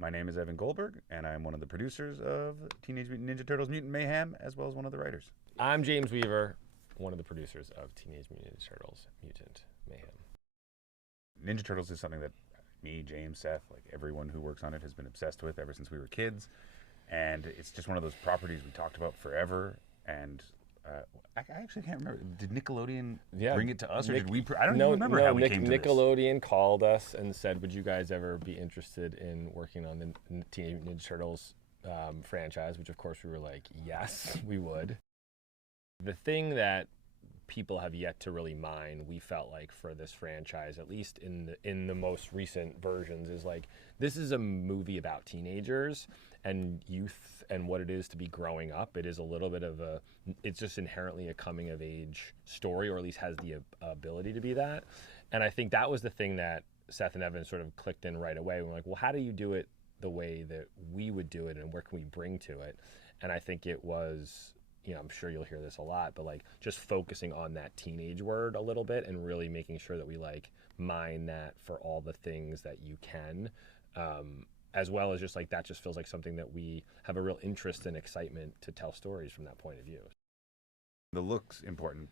My name is Evan Goldberg, and I'm one of the producers of Teenage Mutant Ninja Turtles Mutant Mayhem, as well as one of the writers. I'm James Weaver, one of the producers of Teenage Mutant Ninja Turtles Mutant Mayhem. Ninja Turtles is something that me, James, Seth, like everyone who works on it has been obsessed with ever since we were kids. And it's just one of those properties we talked about forever. And I actually can't remember. Did Nickelodeon bring it to us, or did we? I don't even remember how we came to this. Nickelodeon called us and said, "Would you guys ever be interested in working on the Teenage Mutant Ninja Turtles franchise?" Which, of course, we were like, "Yes, we would." The thing that people have yet to really mine, we felt like, for this franchise, at least in the most recent versions, is like, this is a movie about teenagers and youth and what it is to be growing up. It is a little bit of it's just inherently a coming of age story, or at least has the ability to be that. And I think that was the thing that Seth and Evan sort of clicked in right away. We're like, well, how do you do it the way that we would do it, and where can we bring to it? And I think it was, I'm sure you'll hear this a lot, but like just focusing on that teenage word a little bit and really making sure that we like mine that for all the things that you can, as well as just like that just feels like something that we have a real interest and excitement to tell stories from that point of view. The look's important,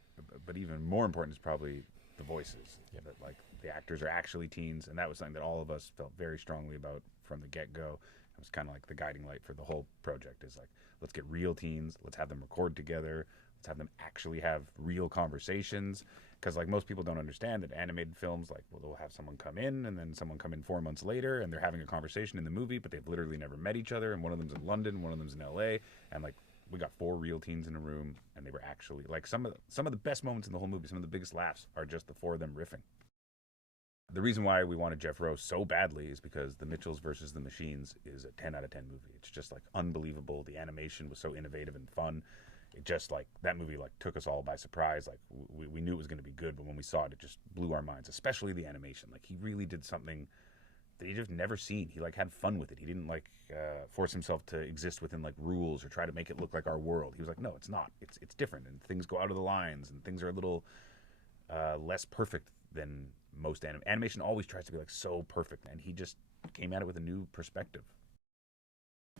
but even more important is probably the voices. Yep. That like the actors are actually teens, and that was something that all of us felt very strongly about from the get-go. It was kind of like the guiding light for the whole project, is like, let's get real teens, let's have them record together, let's have them actually have real conversations. Because like most people don't understand that animated films, like, well, they'll have someone come in and then someone come in 4 months later and they're having a conversation in the movie, but they've literally never met each other, and one of them's in London, one of them's in LA, and like we got 4 real teens in a room, and they were actually like some of the best moments in the whole movie, some of the biggest laughs are just the 4 of them riffing. The reason why we wanted Jeff Rowe so badly is because The Mitchells versus the Machines is a 10 out of 10 movie. It's just like unbelievable. The animation was so innovative and fun. It just like, that movie like took us all by surprise. Like we knew it was going to be good, but when we saw it, it just blew our minds, especially the animation. Like he really did something that he just never seen. He like had fun with it. He didn't like force himself to exist within like rules or try to make it look like our world. He was like, no, it's not. It's different, and things go out of the lines, and things are a little less perfect than most animation. Always tries to be like so perfect, and he just came at it with a new perspective.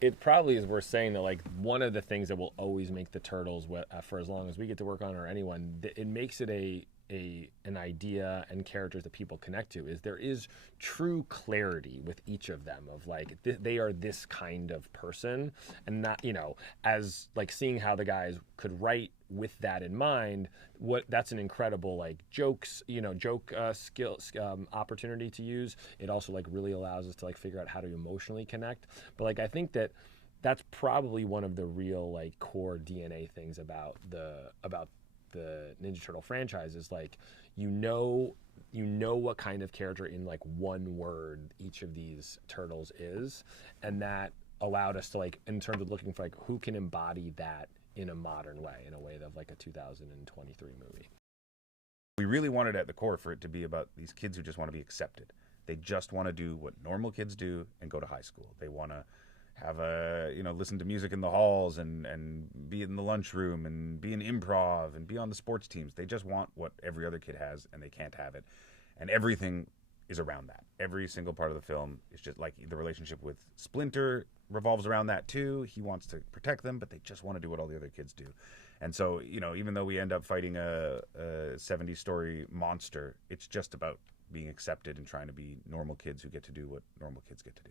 It probably is worth saying that like one of the things that will always make the Turtles, for as long as we get to work on, or anyone, it makes it an idea and characters that people connect to, is there is true clarity with each of them of like they are this kind of person, and not, as like seeing how the guys could write with that in mind. That's an incredible like joke skill opportunity to use. It also like really allows us to like figure out how to emotionally connect. But like I think that's probably one of the real like core DNA things about the Ninja Turtle franchise, is like you know what kind of character in like one word each of these turtles is, and that allowed us to like, in terms of looking for like who can embody that in a modern way, in a way of like a 2023 movie. We really wanted at the core for it to be about these kids who just want to be accepted. They just want to do what normal kids do and go to high school. They want to have listen to music in the halls and be in the lunchroom and be in improv and be on the sports teams. They just want what every other kid has, and they can't have it. And everything is around that. Every single part of the film is just like the relationship with Splinter revolves around that too. He wants to protect them, but they just want to do what all the other kids do. And so, even though we end up fighting a 70-story monster, it's just about being accepted and trying to be normal kids who get to do what normal kids get to do.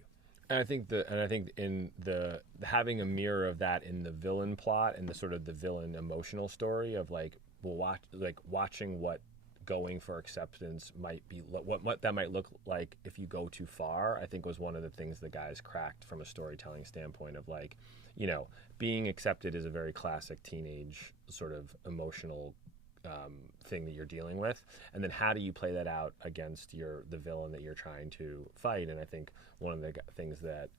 And I think in the having a mirror of that in the villain plot and the sort of the villain emotional story of like, watching what going for acceptance might be, what that might look like if you go too far, I think was one of the things the guys cracked from a storytelling standpoint of like, being accepted is a very classic teenage sort of emotional thing that you're dealing with, and then how do you play that out against the villain that you're trying to fight. And I think one of the things that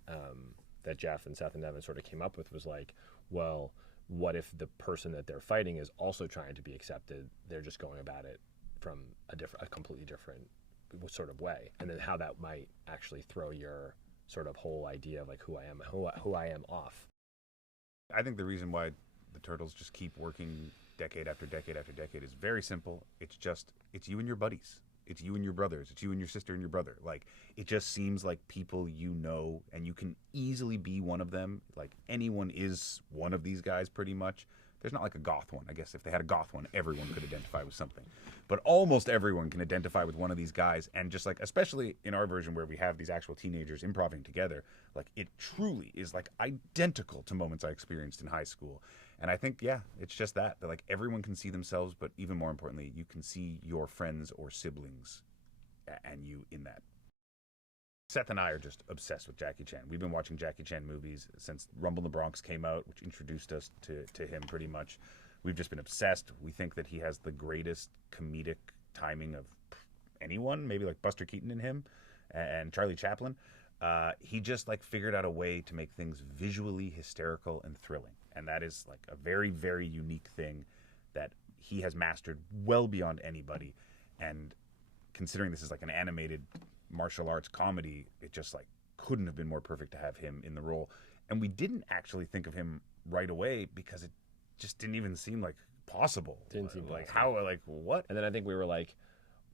that Jeff and Seth and Evan sort of came up with was like, well, what if the person that they're fighting is also trying to be accepted? They're just going about it from a completely different sort of way, and then how that might actually throw your sort of whole idea of like who I am off. I think the reason why the Turtles just keep working decade after decade after decade is very simple. It's you and your buddies. it's you and your brothers, it's you and your sister and your brother. Like, it just seems like people you know, and you can easily be one of them. Like, anyone is one of these guys pretty much. There's not like a goth one. I guess if they had a goth one, everyone could identify with something. But almost everyone can identify with one of these guys. And just like, especially in our version where we have these actual teenagers improvising together, like, it truly is like identical to moments I experienced in high school. And I think, yeah, it's just that like everyone can see themselves, but even more importantly, you can see your friends or siblings and you in that. Seth and I are just obsessed with Jackie Chan. We've been watching Jackie Chan movies since Rumble in the Bronx came out, which introduced us to him pretty much. We've just been obsessed. We think that he has the greatest comedic timing of anyone, maybe like Buster Keaton in him and Charlie Chaplin. He just like figured out a way to make things visually hysterical and thrilling. And that is like a very, very unique thing that he has mastered well beyond anybody. And considering this is like an animated martial arts comedy, it just like couldn't have been more perfect to have him in the role. And we didn't actually think of him right away because it just didn't even seem like possible. Didn't seem like possible. how, like what? And then I think we were like,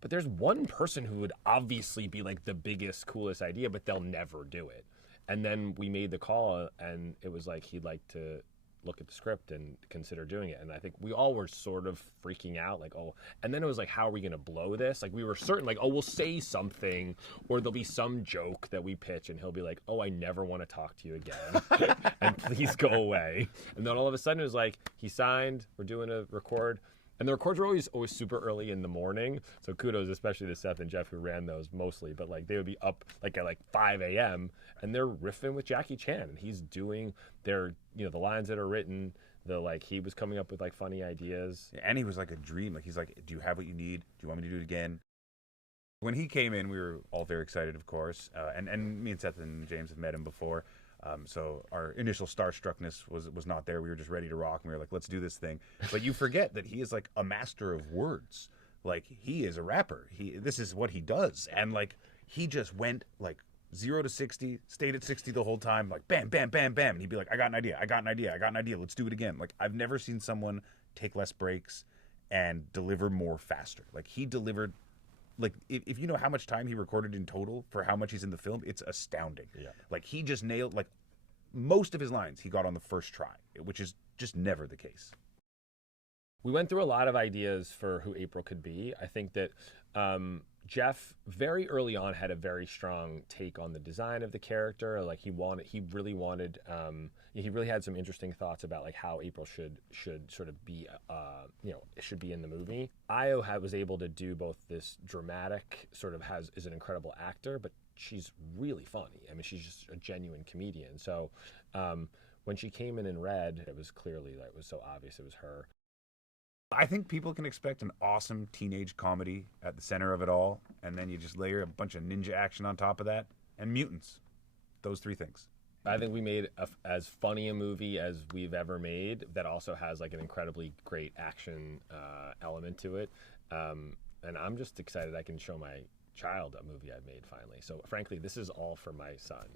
but there's one person who would obviously be like the biggest, coolest idea, but they'll never do it. And then we made the call, and it was like he'd like to look at the script and consider doing it. And I think we all were sort of freaking out, like, oh, and then it was like, how are we going to blow this? Like, we were certain, like, oh, we'll say something, or there'll be some joke that we pitch, and he'll be like, oh, I never want to talk to you again, and please go away. And then all of a sudden it was like, he signed, we're doing a record. And the records were always super early in the morning. So kudos, especially to Seth and Jeff, who ran those mostly. But like they would be up like at like 5 a.m. and they're riffing with Jackie Chan. And he's doing their, the lines that are written. He was coming up with like funny ideas. And he was like a dream. Like, he's like, do you have what you need? Do you want me to do it again? When he came in, we were all very excited, of course. And me and Seth and James have met him before. So our initial starstruckness was not there. We were just ready to rock, and we were like, let's do this thing. But you forget that he is like a master of words. Like, he is a rapper. This is what he does. And like, he just went like 0 to 60, stayed at 60 the whole time, like bam, bam, bam, bam. And he'd be like, I got an idea. Let's do it again. Like, I've never seen someone take less breaks and deliver more faster. Like, he delivered. Like, if you know how much time he recorded in total for how much he's in the film, it's astounding. Yeah. Like, he just nailed, like, most of his lines he got on the first try, which is just never the case. We went through a lot of ideas for who April could be. I think that Jeff very early on had a very strong take on the design of the character. Like, he really had some interesting thoughts about like how April should sort of be, should be in the movie. Io was able to do both this dramatic is an incredible actor, but she's really funny. I mean, she's just a genuine comedian. So when she came in Red, it was clearly, like, it was so obvious it was her. I think people can expect an awesome teenage comedy at the center of it all, and then you just layer a bunch of ninja action on top of that, and mutants. Those three things. I think we made as funny a movie as we've ever made that also has like an incredibly great action element to it. And I'm just excited I can show my child a movie I've made finally. So frankly, this is all for my son.